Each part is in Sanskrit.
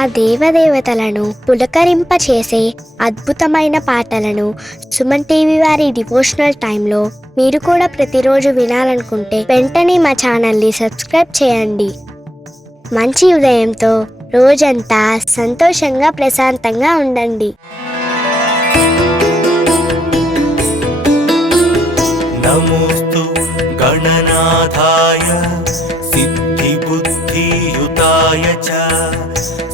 ఆ దేవదేవతలను పులకరింపచేసే అద్భుతమైన పాటలను సుమన్ టీవీ వారి డివోషనల్ టైంలో మీరు కూడా ప్రతిరోజు వినాలనుకుంటే వెంటనే మా ఛానల్ని సబ్స్క్రైబ్ చేయండి. మంచి ఉదయంతో రోజంతా సంతోషంగా ప్రశాంతంగా ఉండండి. నమోస్తు గణనాథాయ సిద్ధిబుద్ధియుతాయ చ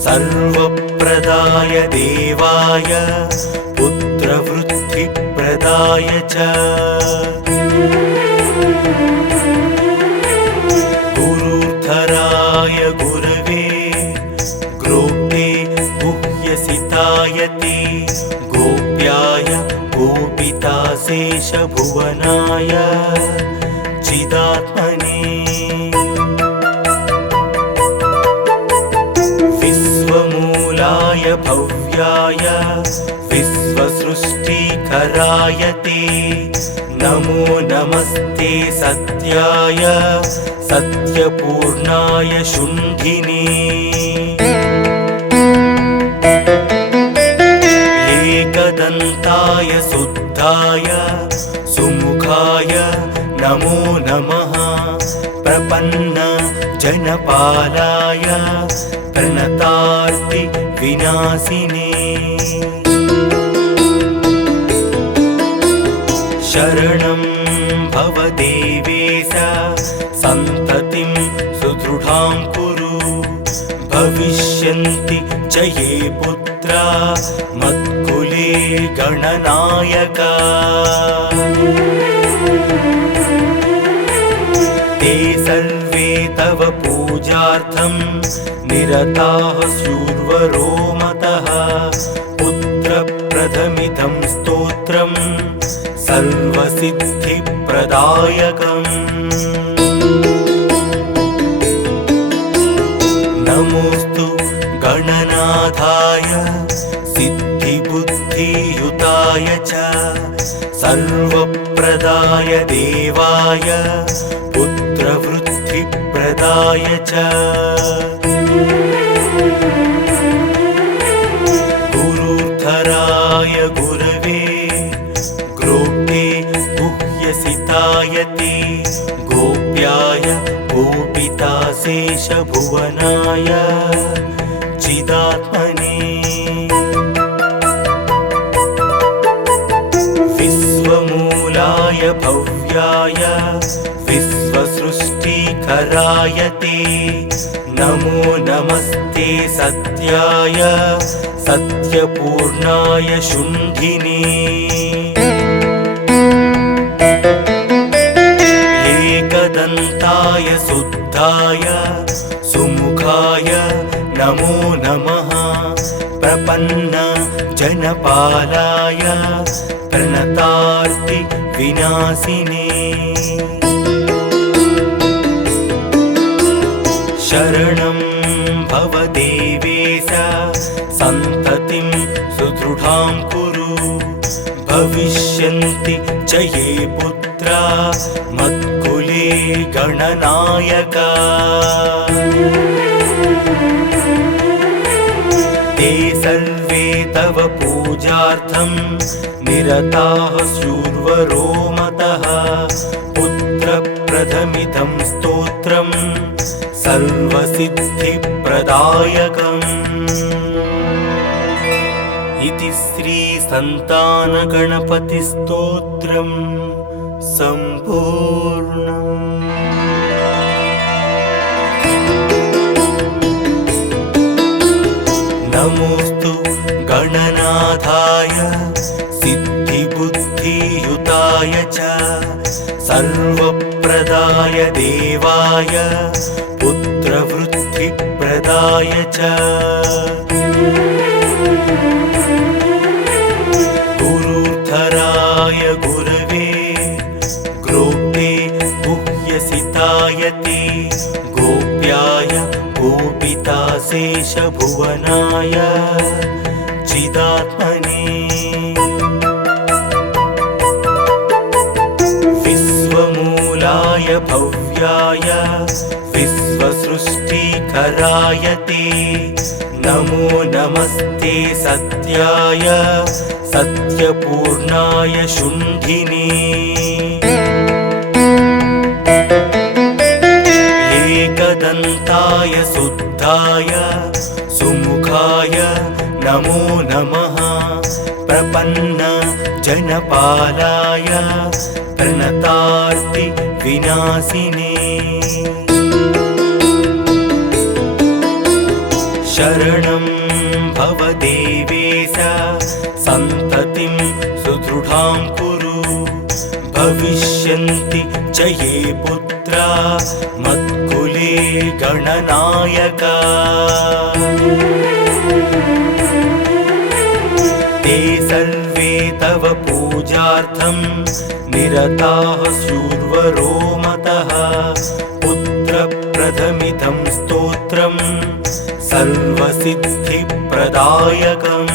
సర్వప్రదాయ దేవాయ పుత్రవృద్ధిప్రదాయ చ గురుధరాయ గురవే గ్రోప్తే గుహ్యసితాయతే గోప్యాయ गोपिताशेषभुवनाय चिदात्मने विश्वमूलाय भव्याय विश्वसृष्टिकराय ते नमो नमस्ते सत्याय सत्यपूर्णाय शुण्ठिने एकदन्ताय शुद्धाय सुमुखाय नमो नमः प्रपन्न जनपालाय प्रणतार्ति विनाशिने शरणं भव देवेश सन्ततिं सुदृढां कुरु भविष्यन्ति च ये पुत्रा मत्कुले गणनायका ते सर्वे तव पूजार्थं निरताः स्युर्वरो मतः पुत्रप्रथमिदं स्तोत्रं सर्वसिद्धिप्रदायकम् नमोस्तु गणनाथाय सिद्धिबुद्धियुताय च सर्वप्रदाय देवाय पुत्रवृद्धिप्रदाय च गुरुधराय गुरवे ग्रोप्ते गुह्यसितायते गोप्याय गोपिताशेषभुवनाय चिदात्मने विश्वमूलाय भव्याय विश्वसृष्टिकराय ते नमो नमस्ते सत्याय सत्यपूर्णाय शुण्ठिने एकदन्ताय शुद्धाय सुमुखाय नमो नमः प्रपन्न जनपालाय प्रणतार्ति विनाशिने शरणं भव देवेश सन्ततिं सुदृढां कुरु भविष्यन्ति च ये पुत्रा मत्कुले गणनायका ते सर्वे तव पूजार्थं निरताः स्युर्वरो मतः पुत्रप्रथमिदं स्तोत्रं सर्वसिद्धिप्रदायकम् इति श्री संतानगणपतिस्तोत्रं सम्पूर्णम्। नमोस्तु गणनाथाय सिद्धिबुद्धियुताय च सर्वप्रदाय देवाय पुत्रवृद्धिप्रदाय च गुरुधराय गुरवे ग्रोप्ते गुह्यसितायते गोप्याय गोपिताशेषभुवनाय चिदात्मने विश्वमूलाय भव्याय विश्वसृष्टिकराय पुत्रवृत्तिप्रदायकाय ते नमो नमस्ते सत्याय सत्यपूर्णाय शुण्ठिने एकदन्ताय शुद्धाय सुमुखाय नमो नमः प्रपन्न जनपालाय प्रणतार्ति विनाशिने शरणं भव देवेश सन्ततिं सुदृढां कुरु भविष्यन्ति च ये पुत्रा मत्कुले गणनायका ते सर्वे तव पूजार्थं निरताः स्युर्वरो मतः पुत्रप्रदमिदं स्तोत्रं सर्वसिद्धिप्रदायकम्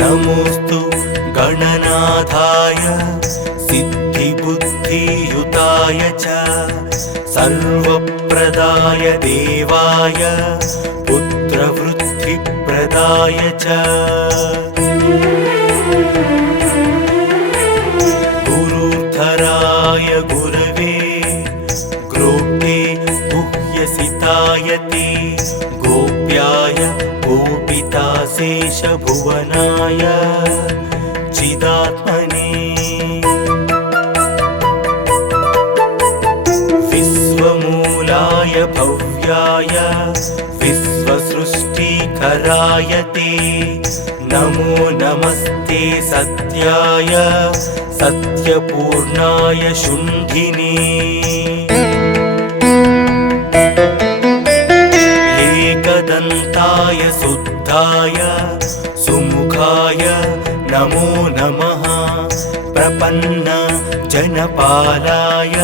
नमोऽस्तु गणनाथाय सिद्धिबुद्धियुताय च सर्वप्रदाय देवाय पुत्रवृत्तिप्रदाय च गुरुधराय गुरवे ग्रोप्ते गुह्यसिताय ते गोप्याय गोपिताशेषभुवनाय चिदात्मने विश्वमूलाय भव्याय विश्वसृष्टिकराय ते नमो नमस्ते सत्याय सत्यपूर्णाय शुण्ठिने एकदन्ताय शुद्धाय सुमुखाय नमो नमः प्रपन्न जनपालाय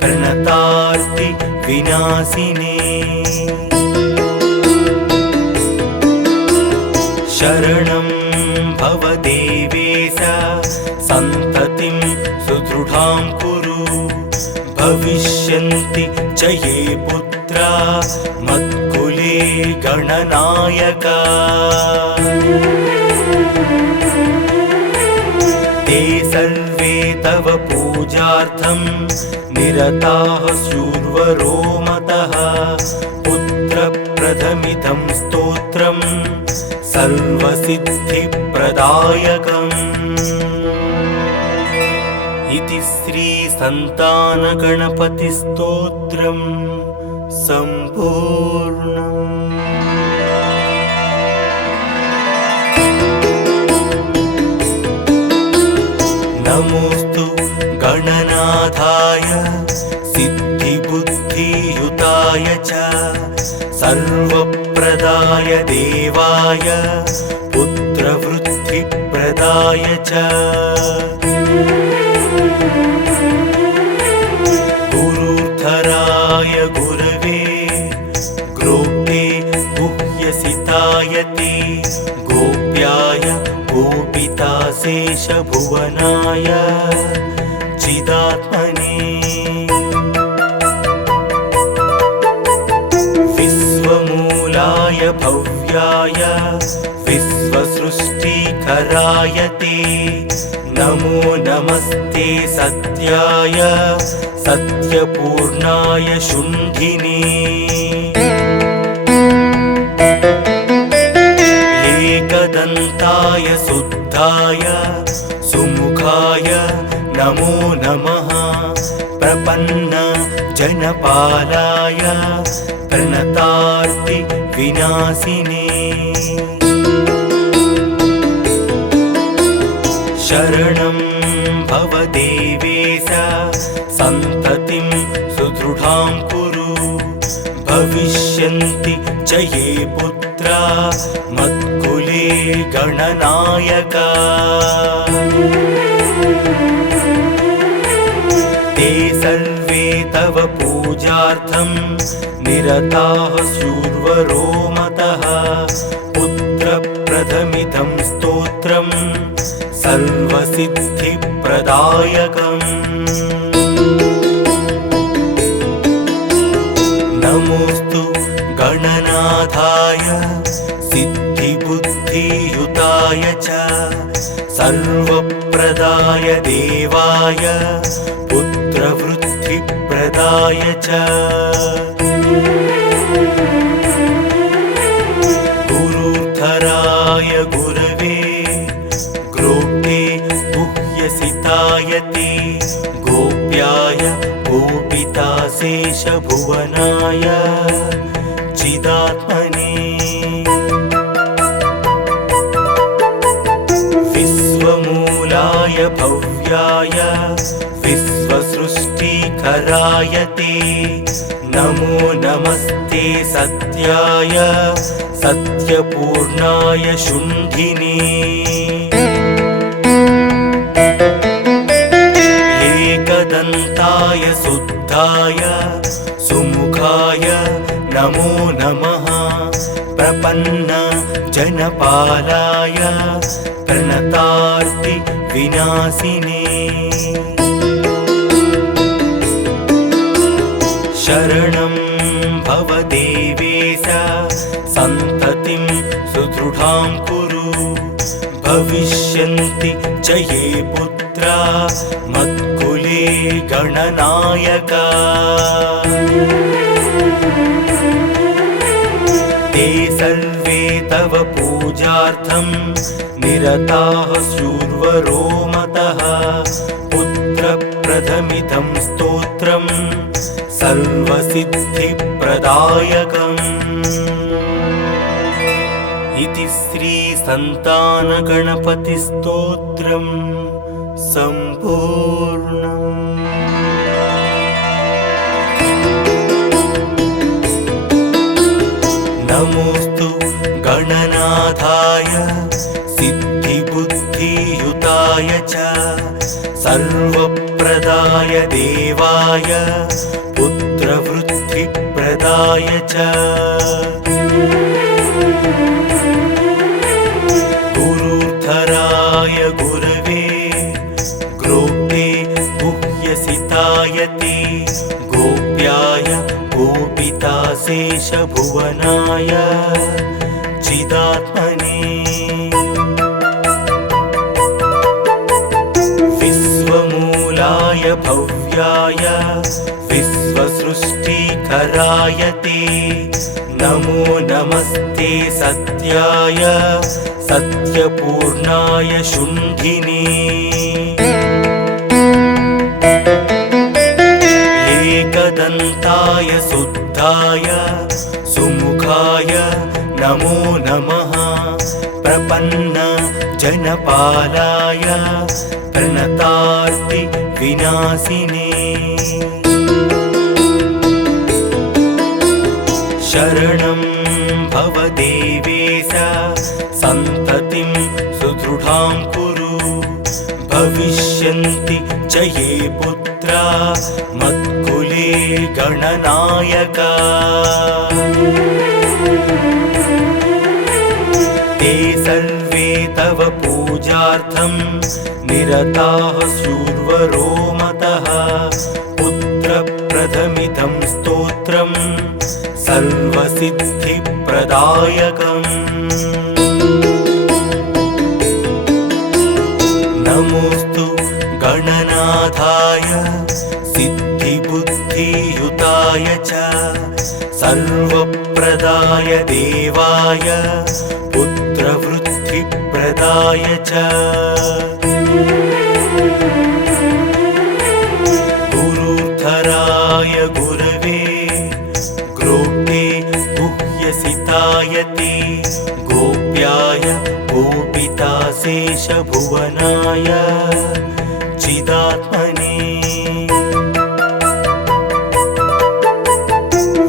प्रणतार्ति विनाशिने शरणं भव देवेश सन्ततिं सुदृढां कुरु भविष्यन्ति च ये पुत्रा मत्कुले गणनायका ते सर्वे तव पूजार्थं निरताः स्युर्वरो मतः पुत्रप्रदमिदं स्तोत्रं सर्वसिद्धिप्रदायकम् इति श्रीसन्तानगणपतिस्तोत्रं सम्पूर्णम्। नमोऽस्तु गणनाथाय सिद्धिबुद्धियुताय च सर्वप्रदाय देवाय पुत्रवृत्तिप्रदाय च गुरुधराय गुरवे ग्रोप्ते गुह्यसिताय ते गोप्याय गोपिताशेषभुवनाय चिदात्मने विश्वमूलाय भव्याय विश्वसृष्टिकराय ते नमो नमस्ते सत्याय सत्यपूर्णाय शुण्ठिने एकदन्ताय शुद्धाय सुमुखाय नमो नमः प्रपन्न जनपालाय प्रणतार्ति विनाशिने शरणं भव देवेश सन्ततिं सुदृढां कुरु भविष्यन्ति च ये पुत्रा मत्कुले गणनायका ते सर्वे तव पूजार्थं निरताः स्युर्वरो मतः पुत्रप्रदमिदं स्तोत्रं सर्वसिद्धिप्रदायकम् नमोऽस्तु गणनाथाय सिद्धिबुद्धियुताय च सर्वप्रदाय देवाय पुत्रवृद्धिप्रदाय च गुरुधराय गुरवे ग्रोप्ते गुह्यसिताय ते गोप्याय गोपिताशेषभुवनाय चिदात्मने विश्वमूलाय भव्याय विश्वसृष्टिकराय ते नमो नमस्ते सत्याय सत्यपूर्णाय शुण्ठिने एकदन्ताय शुद्धाय सुमुखाय नमो नमः प्रपन्न जनपालाय प्रणतार्ति विनाशिने शरणं भव देवेश सन्ततिं सुदृढां कुरु भविष्यन्ति च ये पुत्रा मत्कुले गणनायका ते सर्वे तव पूजार्थं निरताः शूर्वरो मतः पुत्रप्रथमिदं स्तोत्रं सर्वसिद्धिप्रदायकम् इति श्रीसन्तानगणपतिस्तोत्रं सम्पूर्णम्। नमोऽस्तु गणनाथाय सिद्धिबुद्धियुताय च सर्वप्रदाय देवाय पुत्रवृद्धिप्रदाय च गुरुधराय गुरवे ग्रोप्ते गुह्यसिताय ते गोप्याय गोपिताशेषभुवनाय चिदात्मने विश्वमूलाय भव्याय विश्वसृष्टिकराय ते नमो नमस्ते सत्याय सत्यपूर्णाय शुण्ठिने एकदन्ताय शुद्धाय सुमुखाय नमो नमः प्रपन्न जनपालाय प्रणतार्ति विनाशिने शरणं भव देवेश सन्ततिं सुदृढां कुरु भविष्यन्ति च ये पुत्रा मत्कुले गणनायका ते सर्वे तव पूजार्थं निरताः शूर्वरो मतः पुत्रप्रथमिदं स्तोत्रं सर्वसिद्धिप्रदायकम् नमोऽस्तु गणनाथाय सिद्धिबुद्धियुताय च सर्वप्रदाय देवाय पुत्रवृद्धिप्रदाय च गुरुधराय गुरवे ग्रोप्ते गुह्यसिताय ते गोप्याय गोपिताशेषभुवनाय चिदात्मने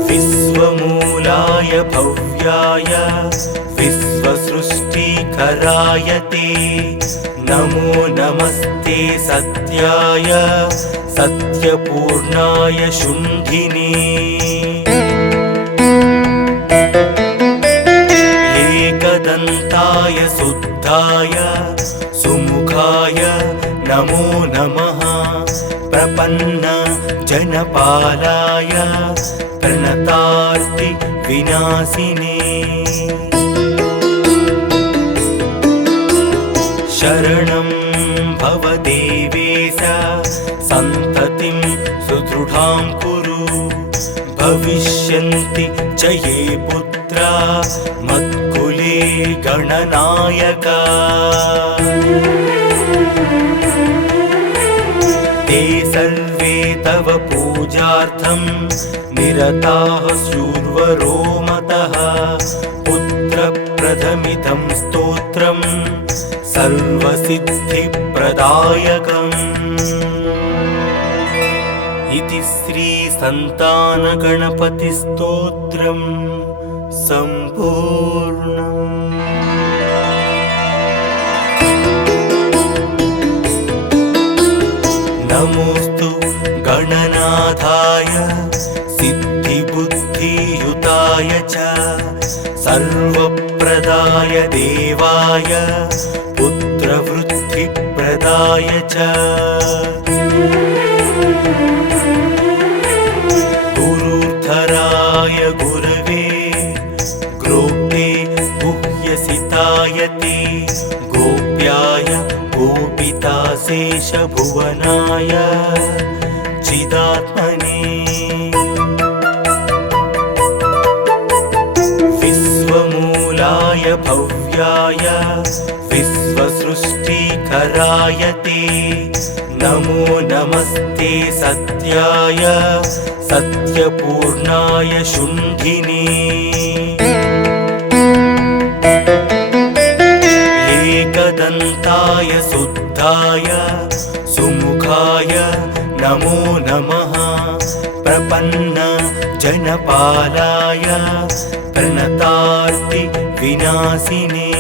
विश्वमूलाय भव्याय विश्वसृष्टिकराय ते नमो नमस्ते सत्याय सत्यपूर्णाय शुण्ठिने एकदन्ताय शुद्धाय सुमुखाय नमो नमः प्रपन्न जनपालाय प्रणतार्ति विनाशिने शरणं भव देवेश सन्ततिं सुदृढां कुरु भविष्यन्ति च ये पुत्रा मत्कुले गणनायका ते सर्वे तव पूजार्थं निरताः स्युर्वरो मतः पुत्रप्रदमिदं स्तोत्रं सर्वसिद्धिप्रदायकम् इति श्रीसन्तानगणपतिस्तोत्रं सम्पूर्णम्। नमोस्तु गणनाथाय सिद्धिबुद्धियुताय च सर्वप्रदाय देवाय पुत्रवृद्धिप्रदाय च गुरुधराय गुरवे ग्रोप्ते गुह्यसिताय ते गोप्याय गोपिताशेषभुवनाय चिदात्मने विश्वमूलाय भव्याय विश्वसृष्टिकराय ते नमो नमस्ते सत्याय सत्यपूर्णाय शुण्ठिने एकदन्ताय शुद्धाय सुमुखाय नमो नमः प्रपन्न जनपालाय प्रणतार्ति विनाशिने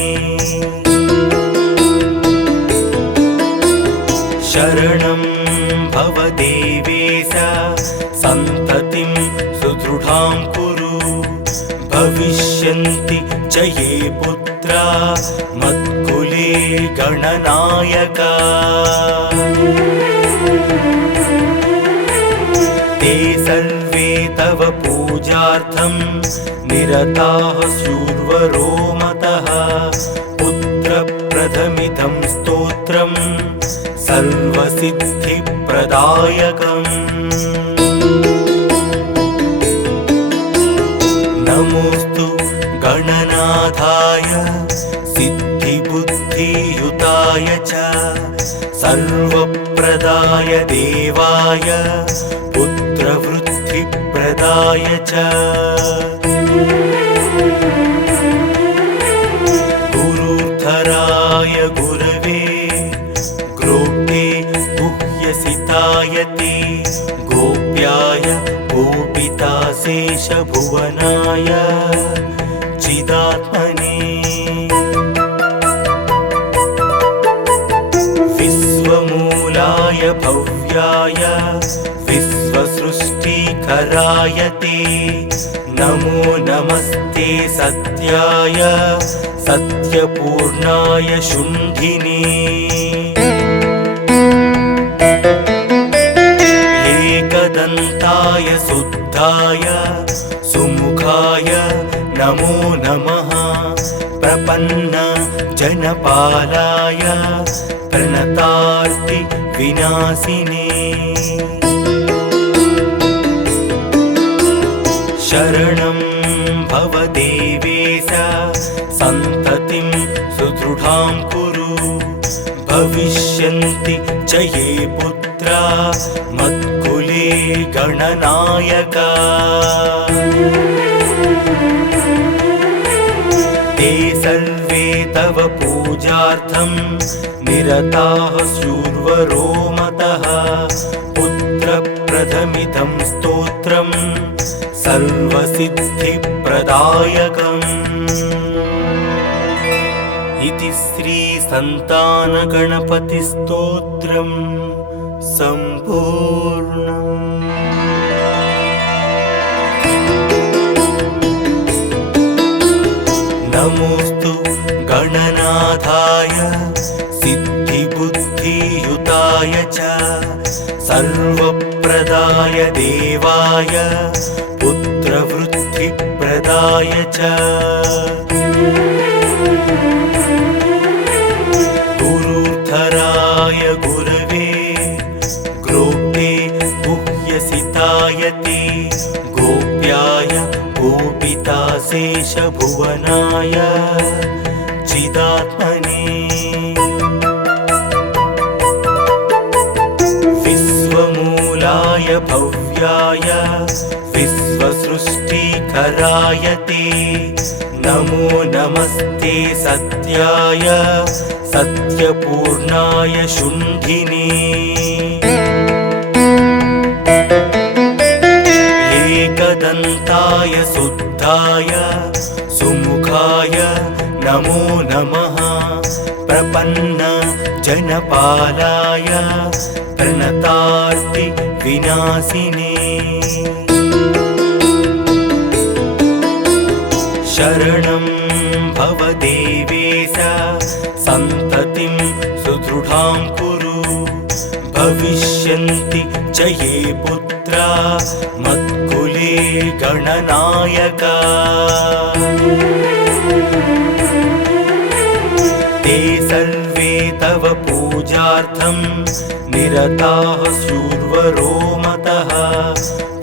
शरणं भव देवेश सन्ततिं सुदृढां कुरु भविष्यन्ति च ये पुत्रा मत्कुले गणनायका ते सर्वे तव पूजार्थं निरताः स्युर्वरो मतः पुत्रप्रदमिदं स्तोत्रं सर्वसिद्धिप्रदायकम् नमोस्तु गणनाथाय सिद्धिबुद्धियुताय च सर्वप्रदाय देवाय पुत्रवृद्धिप्रदाय च गुरुधराय गुरवे ग्रोप्ते गुह्यसिताय ते गोप्याय गोपिताशेषभुवनाय चिदात्मने विश्वमूलाय भव्याय विश्वसृष्टिकराय ते नमो नमस्ते सत्याय सत्यपूर्णाय शुण्ठिने एकदन्ताय शुद्धाय सुमुखाय नमो नमः प्रपन्न जनपालाय प्रणतार्ति विनाशिने शरणं भव देवेश सन्ततिं सुदृढां कुरु भविष्यन्ति च ये पुत्रा मत्कुले गणनायका ते सर्वे तव पूजार्थं निरताः स्युर्वरो मतः पुत्रप्रदमिदं स्तोत्रं सर्वसिद्धिप्रदायकम् इति श्रीसन्तानगणपतिस्तोत्रं सम्पूर्णम्। नमोस्तु गणनाथाय सिद्धिबुद्धियुताय च सर्वप्रदाय सर्वप्रदाय देवाय पुत्रवृद्धिप्रदाय च गुरुधराय गुरवे ग्रोप्ते गुह्यसितायते गोप्याय गोपिताशेषभुवनाय चिदात्मने विश्वमूलाय भव्याय विश्वसृष्टिकराय ते नमो नमस्ते सत्याय सत्यपूर्णाय शुण्ठिने एकदन्ताय शुद्धाय सुमुखाय नमो नमः प्रपन्न जनपालाय प्रणतार्ति विनाशिने शरणं भव देवेश सन्ततिं सुदृढां कुरु भविष्यन्ति च ये पुत्रा मत्कुले गणनायका ते सर्वे तव पूजार्थं निरताः शूर्वरो मतः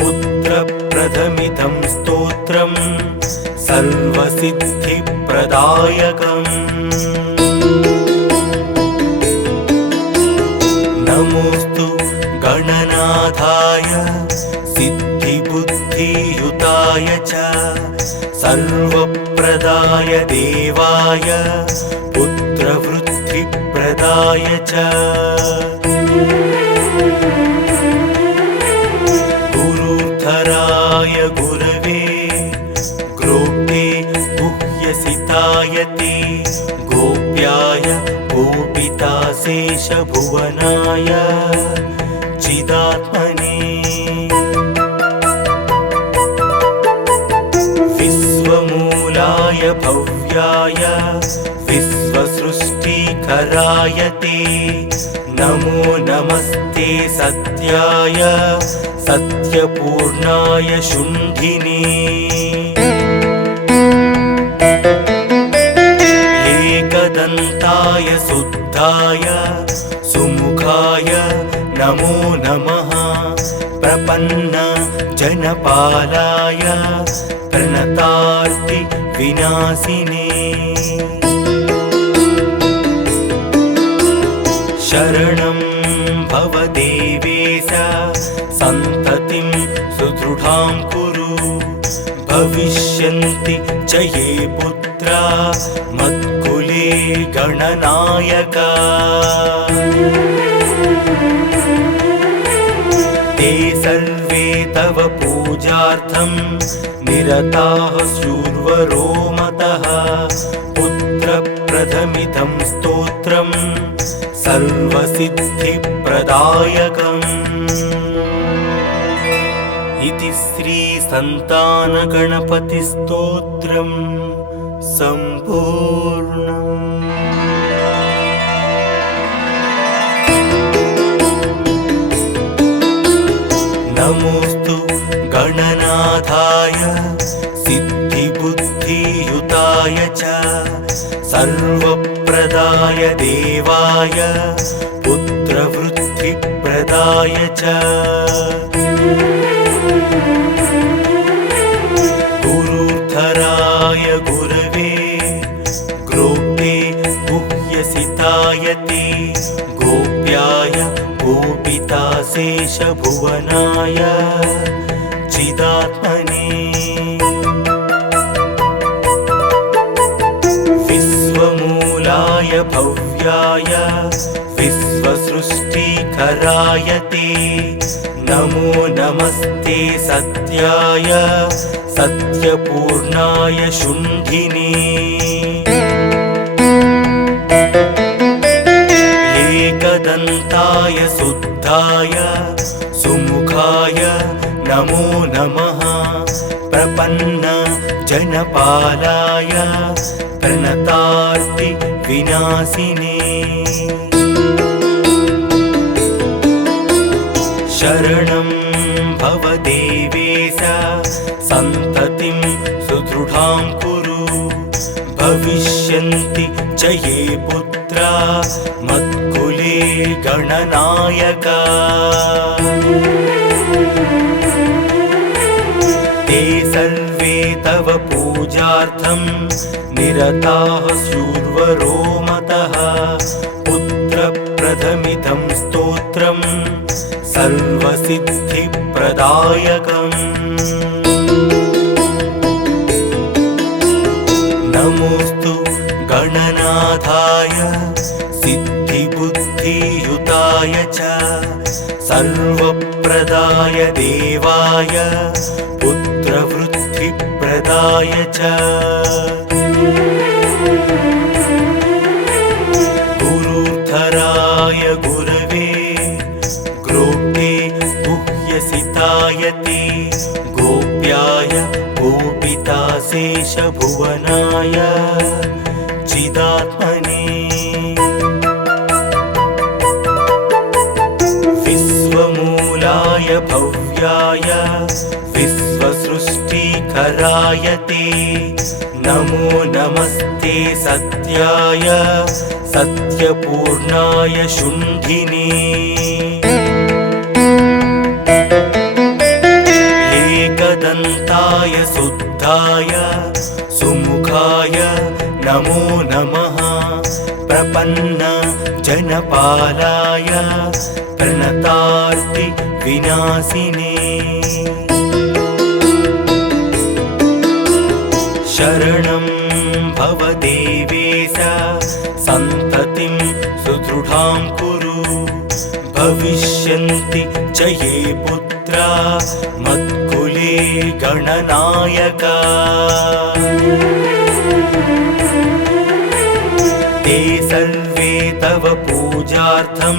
पुत्रप्रथमिदं स्तोत्रं सर्वसिद्धिप्रदायकम् नमोऽस्तु गणनाथाय सिद्धिबुद्धियुताय च सर्वप्रदाय देवाय पुत्रवृद्धिप्रदाय च गुरुधराय गुरवे ग्रोप्ते गुह्यसिताय ते गोप्याय गोपिताशेषभुवनाय चिदात्मने विश्वमूलाय भव्याय विश्वसृष्टिकराय ते नमो नमस्ते सत्याय सत्यपूर्णाय शुण्ठिने एकदन्ताय शुद्धाय सुमुखाय नमो नमः प्रपन्न जनपालाय प्रणतार्ति विनाशिने शरणं भव देवेश सन्ततिं सुदृढां कुरु भविष्यन्ति च ये पुत्रा मत्कुले गणनायका ते सर्वे तव पूजार्थं निरताः शूर्वरो मतः पुत्रप्रथमिदं स्तोत्रं सर्वसिद्धिप्रदायकम् इति श्रीसन्तानगणपतिस्तोत्रम् सम्पूर्णम्। नमोऽस्तु गणनाथाय सिद्धिबुद्धियुताय च सर्वप्रदाय देवाय पुत्रवृद्धिप्रदाय च गुरुधराय गुरवे ग्रोप्ते गुह्यसिताय ते गोप्याय गोपिताशेषभुवनाय चिदात्मने विश्वमूलाय भव्याय विश्वसृष्टिकराय ते नमो नमस्ते सत्याय सत्यपूर्णाय शुण्ठिने एकदन्ताय शुद्धाय सुमुखाय नमो नमः प्रपन्न जनपालाय प्रणतार्ति विनाशिने शरणं भवदेवेश सन्ततिं सुदृढां कुरु भविष्यन्ति च ये पुत्रा मत्कुले गणनायका ते सर्वे तव पूजार्थं निरताः शूर्वरो मतः पुत्रप्रदमिदं स्तोत्रं सर्वसिद्धिप्रदायकम् नमोऽस्तु गणनाथाय सिद्धिबुद्धियुताय च सर्वप्रदाय देवाय पुत्रवृद्धिप्रदाय च गुरुधराय गुरवे ग्रोप्ते गुह्यसिताय ते गोप्याय गोपिताशेषभुवनाय चिदात्मने विश्वमूलाय भव्याय विश्वसृष्टिकराय ते नमो नमस्ते सत्याय सत्यपूर्णाय शुण्ठिने एकदन्ताय शुद्धाय सुमुखाय नमो नमः प्रपन्न जनपालाय प्रणतार्ति विनाशिने शरणं भवदेवेश सन्ततिं सुदृढां कुरु भविष्यन्ति च ये पुत्रा मत्कुले गणनायका ते सर्वे तव पूजार्थं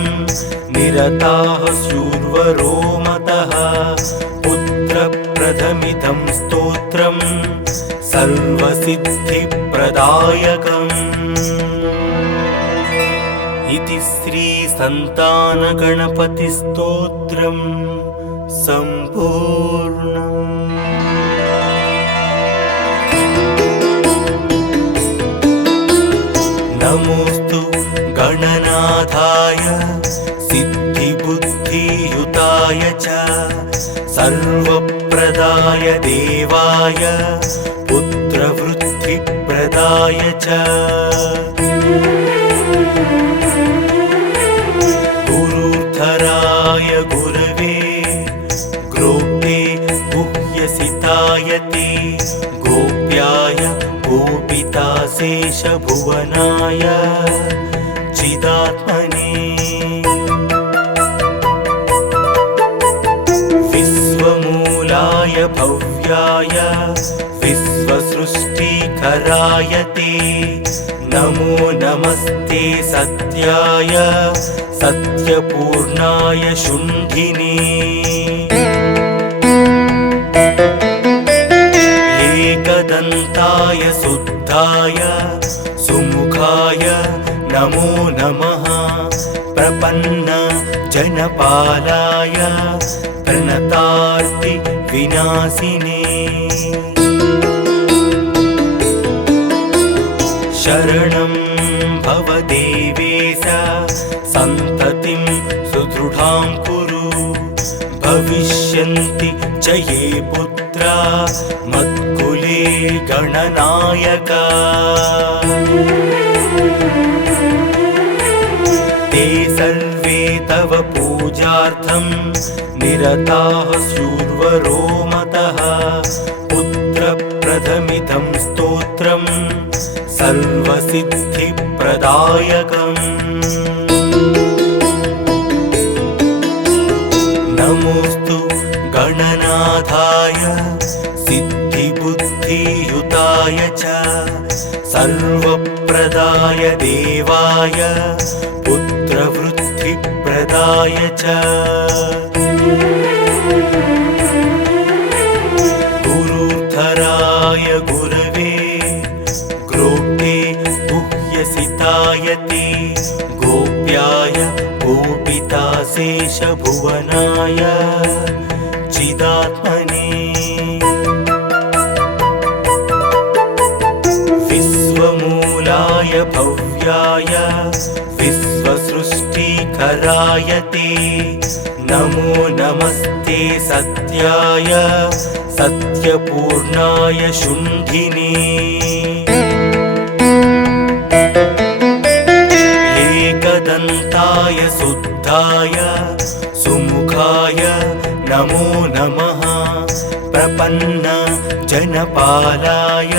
निरताः शूर्वरो मतः पुत्रप्रदमिदं स्तोत्रं सर्वसिद्धिप्रदायकम् इति श्रीसन्तानगणपतिस्तोत्रं सम्पूर्णम्। नमोऽस्तु गणनाथाय सिद्धिबुद्धियुताय च सर्वप्रदाय देवाय पुत्रवृद्धिप्रदाय च गुरुधराय गुरवे ग्रोप्ते गुह्यसिताय ते गोप्याय गोपिताशेषभुवनाय चिदात्मने विश्वमूलाय भव्याय विश्वसृष्टिकराय ते नमो नमस्ते सत्याय सत्यपूर्णाय शुण्ठिने एकदन्ताय शुद्धाय सुमुखाय नमो नमः प्रपन्न जनपालाय प्रणतार्ति विनाशिने शरणं भवदेवेश सन्ततिं सुदृढां कुरु भविष्यन्ति च ये पुत्रा मत्कुले गणनायका ते सर्वे तव पूजार्थं निरताः शूर्वरो मतः पुत्रप्रदमिदं स्तोत्रं सर्वसिद्धिप्रदायकम् नमोऽस्तु गणनाथाय सिद्धिबुद्धियुताय च सर्वप्रदाय देवाय पुत्रवृद्धिप्रदाय च गुरुधराय गुरवे ग्रोप्ते गुह्यसिताय ते गोप्याय गोपिताशेषभुवनाय चिदा शङ्कराय ते नमो नमस्ते सत्याय सत्यपूर्णाय शुण्ठिने एकदन्ताय शुद्धाय सुमुखाय नमो नमः प्रपन्न जनपालाय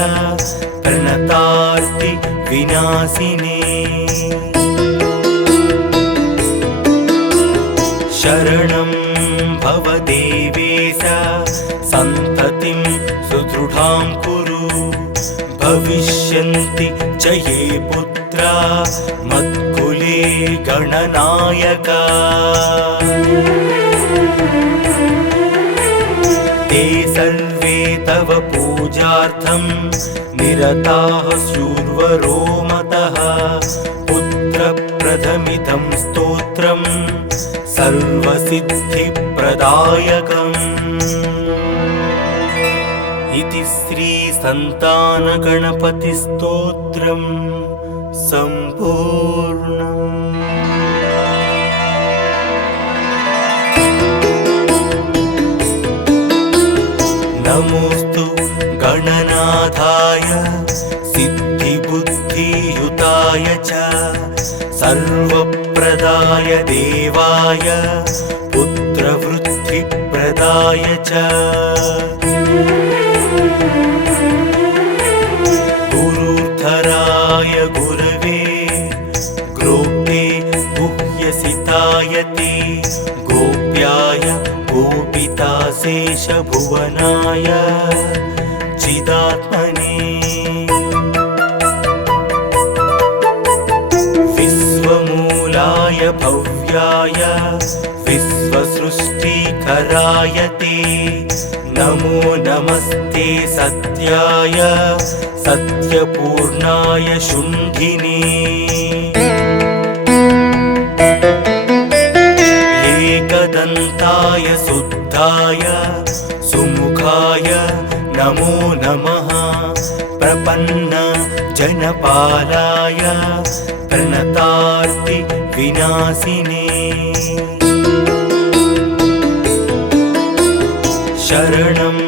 प्रणतार्ति विनाशिने शरणं भव देवेश सन्ततिं सुदृढां कुरु भविष्यन्ति च ये पुत्रा मत्कुले गणनायका ते सर्वे तव पूजार्थं निरताः स्युर्वरो मतः पुत्रप्रदमिदं स्तोत्रं सर्वसिद्धिप्रदायकम् इति श्रीसन्तानगणपतिस्तोत्रम् सम्पूर्णम्। नमोऽस्तु गणनाथाय सिद्धिबुद्धियुताय च सर्वप्रदाय देवाय पुत्रवृद्धिप्रदाय च गुरुधराय गुरवे ग्रोप्ते गुह्यसिताय ते गोप्याय गोपिताशेषभुवनाय चिदात्मने विश्वमूलाय भव्याय विश्वसृष्टिकराय ते नमो नमस्ते सत्याय सत्यपूर्णाय शुण्ठिने एकदन्ताय शुद्धाय सुमुखाय नमो नमः प्रपन्न जनपालाय प्रणतार्ति विनाशिने शरणं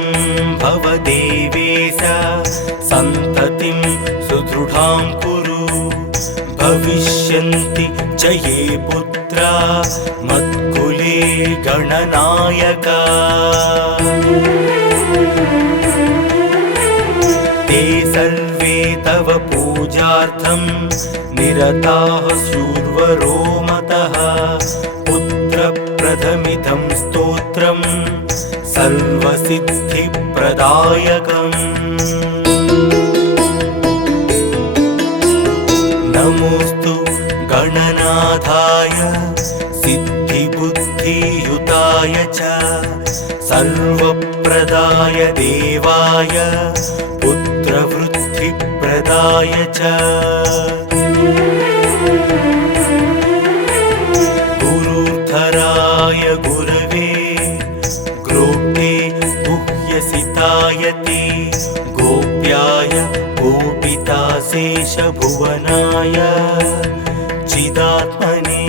भव देवेश सन्ततिं सुदृढां कुरु भविष्यन्ति च ये पुत्रा मत्कुले गणनायका ते सर्वे तव पूजार्थं निरताः स्युर्वरो मतः पुत्रप्रदमिदं स्तोत्रं सर्वसिद्धिप्रदायकम् नमोऽस्तु गणनाथाय सिद्धिबुद्धियुताय च सर्वप्रदाय देवाय पुत्रवृद्धिप्रदाय च गुरुधराय गुरवे ग्रोप्ते गुह्यसिताय ते गोप्याय गोपिताशेषभुवनाय चिदात्मने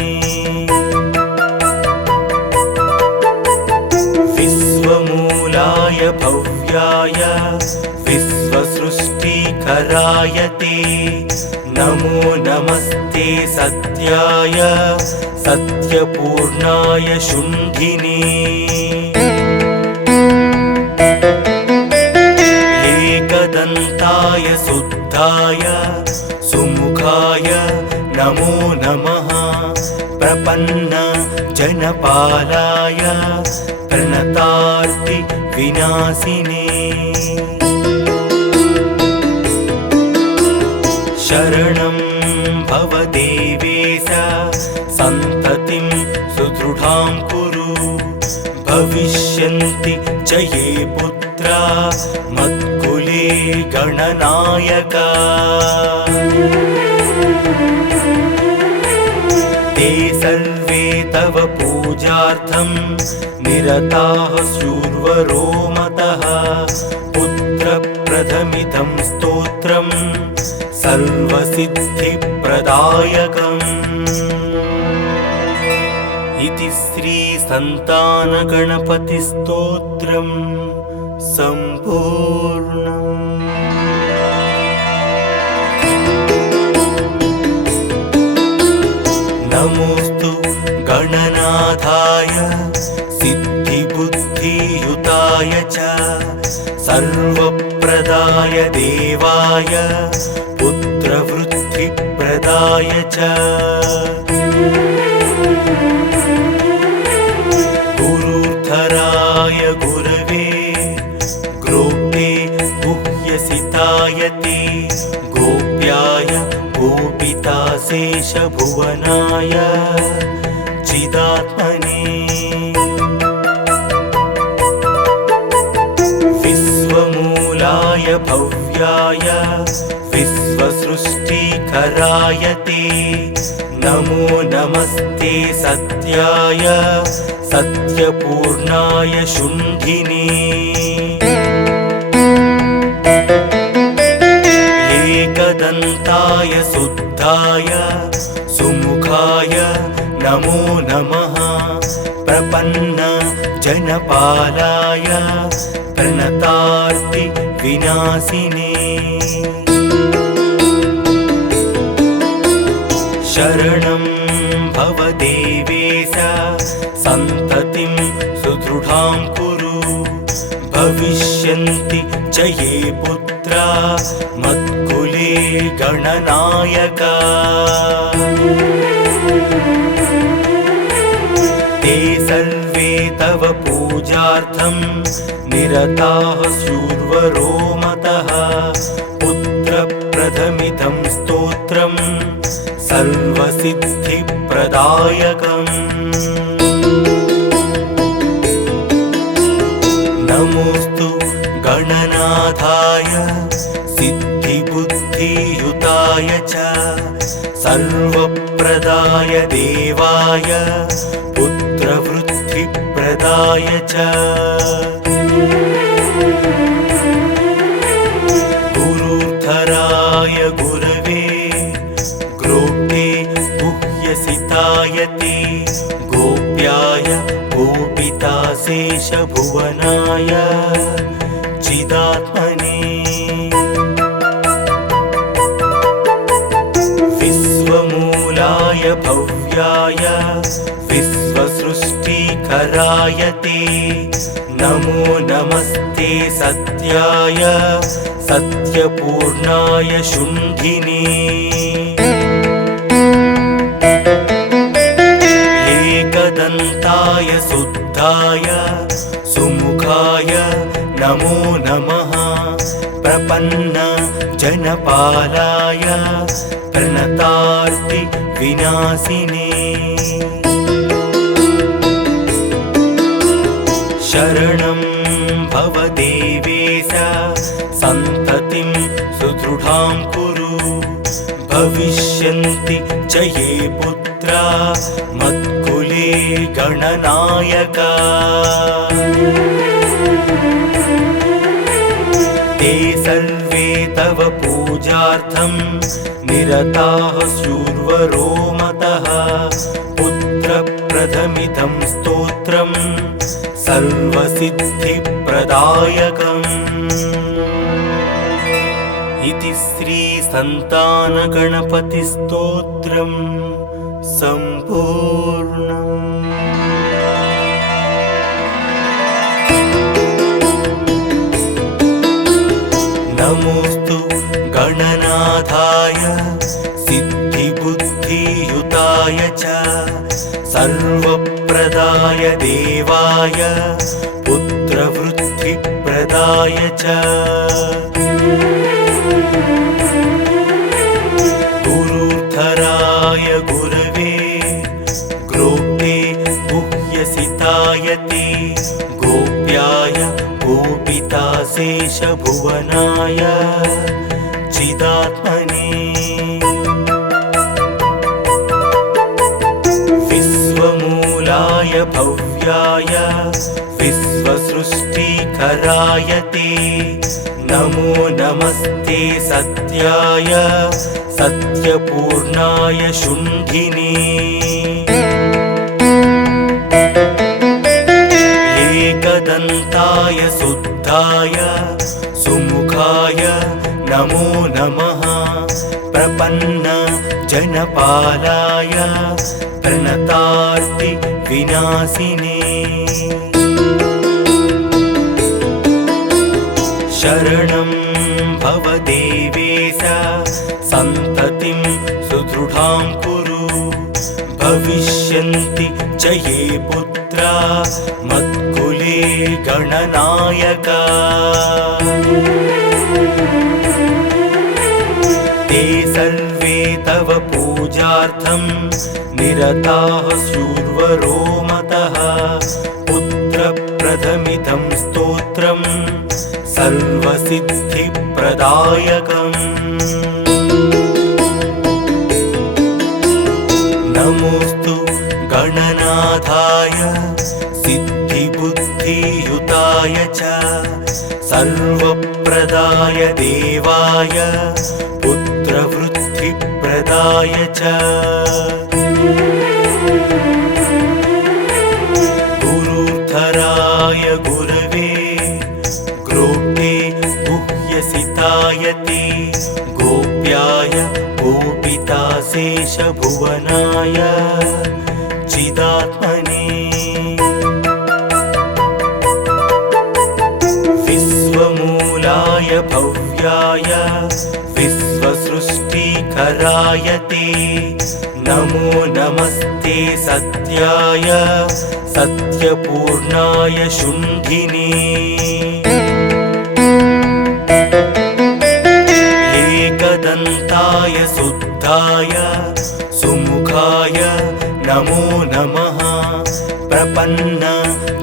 विश्वमूलाय भव्याय विश्वसृष्टिकराय ते नमो नमस्ते सत्याय सत्यपूर्णाय शुण्ठिने एकदन्ताय शुद्धाय सुमुखाय नमो नमः प्रपन्न जनपालाय प्रणतार्ति विनाशिने शरणं भव देवेश सन्ततिं सुदृढां कुरु भविष्यन्ति च ये पुत्रा मत्कुले गणनायका ते सर्वे तव पूजार्थं निरताः स्युर्वरो मतः पुत्रप्रदमिदं स्तोत्रं सर्वसिद्धिप्रदायकम् सन्तानगणपतिस्तोत्रम् सम्पूर्णम्। नमोऽस्तु गणनाथाय सिद्धिबुद्धियुताय च सर्वप्रदाय देवाय पुत्रवृद्धिप्रदाय च गुरुधराय गुरवे ग्रोप्ते गुह्यसिताय ते गोप्याय गोपिताशेषभुवनाय चिदात्मने विश्वमूलाय भव्याय विश्वसृष्टिकराय ते नमो नमस्ते सत्याय सत्यपूर्णाय शुण्ठिने एकदन्ताय शुद्धाय सुमुखाय नमो नमः प्रपन्न जनपालाय प्रणतार्ति विनाशिने शरणं भव देवेश सन्ततिं सुदृढां कुरु भविष्यन्ति च ये पुत्रा मत्कुले गणनायका ते सर्वे तव पूजार्थं निरताः स्युर्वरो मतः पुत्रप्रदमिदं स्तोत्रम् सर्वसिद्धिप्रदायकम् नमोऽस्तु गणनाथाय सिद्धिबुद्धियुताय च सर्वप्रदाय देवाय पुत्रवृद्धिप्रदाय च गुरुधराय गुरवे ग्रोप्ते गुह्यसिताय ते गोप्याय गोपिताशेषभुवनाय चिदात्मने विश्वमूलाय भव्याय विश्वसृष्टिकराय ते नमो नमस्ते सत्याय सत्यपूर्णाय शुण्ठिने एकदन्ताय शुद्धाय सुमुखाय नमो नमः प्रपन्न जनपालाय प्रणतार्ति विनाशिने शरणं भव देवेश सन्ततिं सुदृढां कुरु भविष्यन्ति च ये पुत्रा मत्कुले गणनायका ते सर्वे तव पूजार्थं निरताः स्युर्वरो मतः पुत्रप्रदमिदं स्तोत्रम् सर्वसिद्धिप्रदायकम् इति श्रीसन्तानगणपतिस्तोत्रम् सम्पूर्णम्। नमोऽस्तु गणनाथाय सिद्धिबुद्धियुताय च सर्वप्रदाय देवाय पुत्रवृद्धिप्रदाय च गुरुधराय गुरवे ग्रोप्ते गुह्यसिताय ते गोप्याय गोपिताशेषभुवनाय चिदात्मने विश्वमूलाय भव्याय विश्वसृष्टिकराय ते नमो नमस्ते सत्याय सत्यपूर्णाय शुण्ठिने एकदन्ताय शुद्धाय सुमुखाय नमो नमः। प्रपन्न जनपालाय प्रणतार्ति विनाशिने। शरणं भव देवेश सन्ततिं सुदृढां कुरु। भविष्यन्ति च ये पुत्रा मत्कुले गणनायका। ते सर्वे तव पूजार्थं निरताः शूर्वरो मतः। पुत्रप्रदमिदं स्तोत्रं सर्वसिद्धिप्रदायकम्। नमोऽस्तु गणनाथाय सिद्धिबुद्धियुताय च सर्वप्रदाय देवाय पुत्रवृद्धिप्रदाय च। गुरुधराय गुरवे ग्रोप्ते गुह्यसिताय ते। गोप्याय गोपिताशेषभुवनाय चिदात्मने। विश्वमूलाय भव्याय विश्वसृष्टिकराय ते। नमो नमस्ते सत्याय सत्यपूर्णाय शुण्ठिने। एकदन्ताय शुद्धाय सुमुखाय नमो नमः। प्रपन्न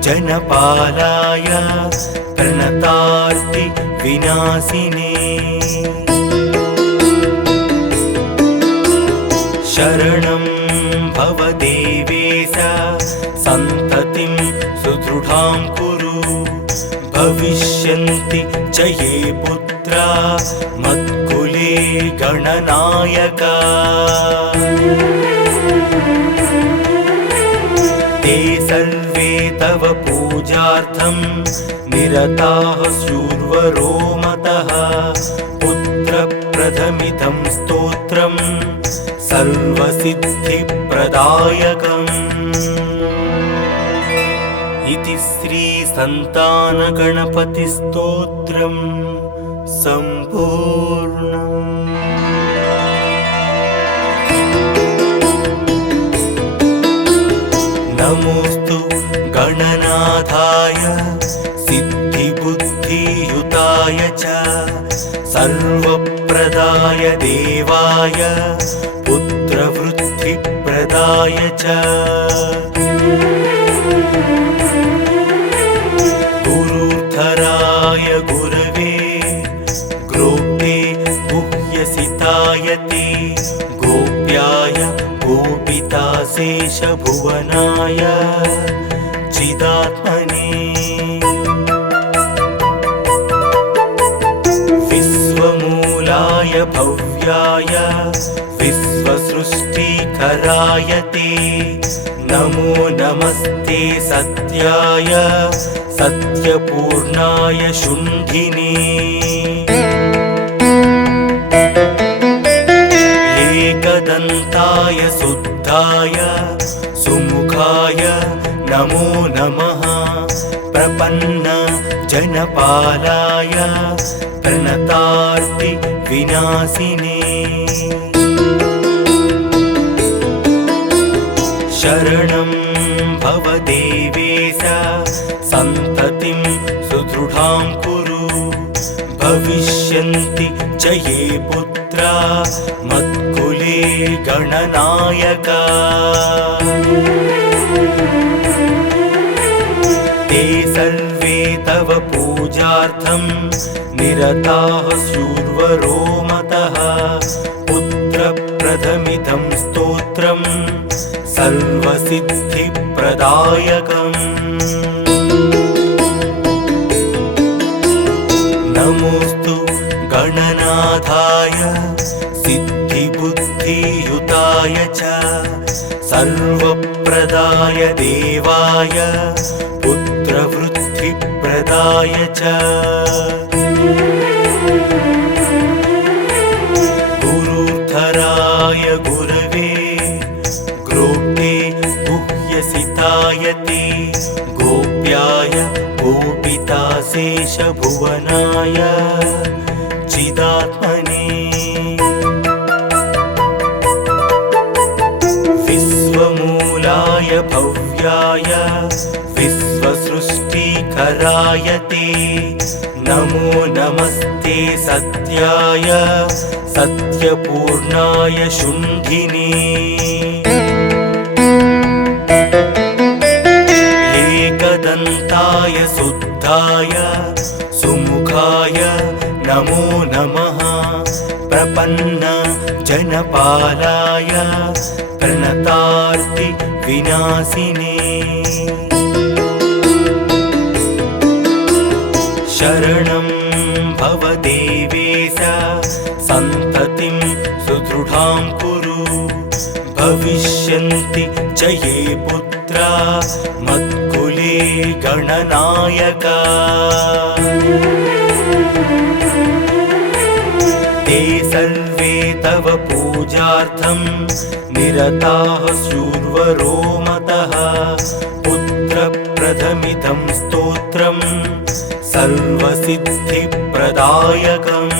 जनपालाय प्रणतार्ति विनाशिने। शरणं भव देवेश सन्ततिं सुदृढां कुरु। भविष्यन्ति च ये पुत्रा मत्कुले गणनायका। ते सर्वे तव पूजार्थं निरताः शूर्वरो मतः। पुत्रप्रदमिदं स्तोत्रं सर्वसिद्धिप्रदायकम्। इति श्रीसन्तानगणपतिस्तोत्रं सम्पूर्णम्। नमोऽस्तु गणनाथाय सिद्धिबुद्धियुताय च सर्वप्रदाय देवाय पुत्रवृद्धिप्रदाय च। गुरुधराय गुरवे ग्रोप्ते गुह्यसिताय ते। गोप्याय गोपिताशेषभुवनाय चिदात्मने। विश्वमूलाय भव्याय विश्वसृष्टिकराय ते। नमो नमस्ते सत्याय सत्यपूर्णाय शुण्ठिने। एकदन्ताय शुद्धाय सुमुखाय नमो नमः। प्रपन्न जनपालाय प्रणतार्ति विनाशिने। शरणं भव देवेश सन्ततिं सुदृढां कुरु। भविष्यन्ति च ये पुत्रा मत्कुले गणनायका। ते सर्वे तव पूजार्थं निरताः शूर्वरो मतः। पुत्रप्रदमिदं स्तोत्रं सर्वसिद्धिप्रदायकम्। नमोऽस्तु गणनाथाय सिद्धिबुद्धियुताय च सर्वप्रदाय देवाय पुत्रवृद्धि सिद्धिप्रदाय च गुरुधराय गुरवे ग्रोप्ते गुह्यसिताय ते गोप्याय गोपिताशेषभुवनाय चिदात्मने विश्वमूलाय भव्याय विश्वसृष्टिकराय ते नमो नमस्ते सत्याय सत्यपूर्णाय शुण्ठिने एकदन्ताय शुद्धाय सुमुखाय नमो नमः प्रपन्न जनपालाय प्रणतार्ति विनाशिने शरणं भव देवेश सन्ततिं सुदृढां कुरु भविष्यन्ति च ये पुत्रा मत्कुले गणनायका ते सर्वे तव पूजार्थं निरताः शूर्वरो मतः पुत्रप्रथमिदं स्तोत्रं सर्वसिद्धिप्रदायकम्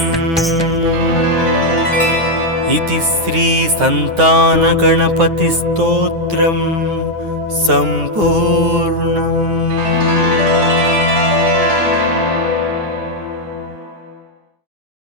इति श्रीसन्तानगणपतिस्तोत्रं सम्पूर्णम्।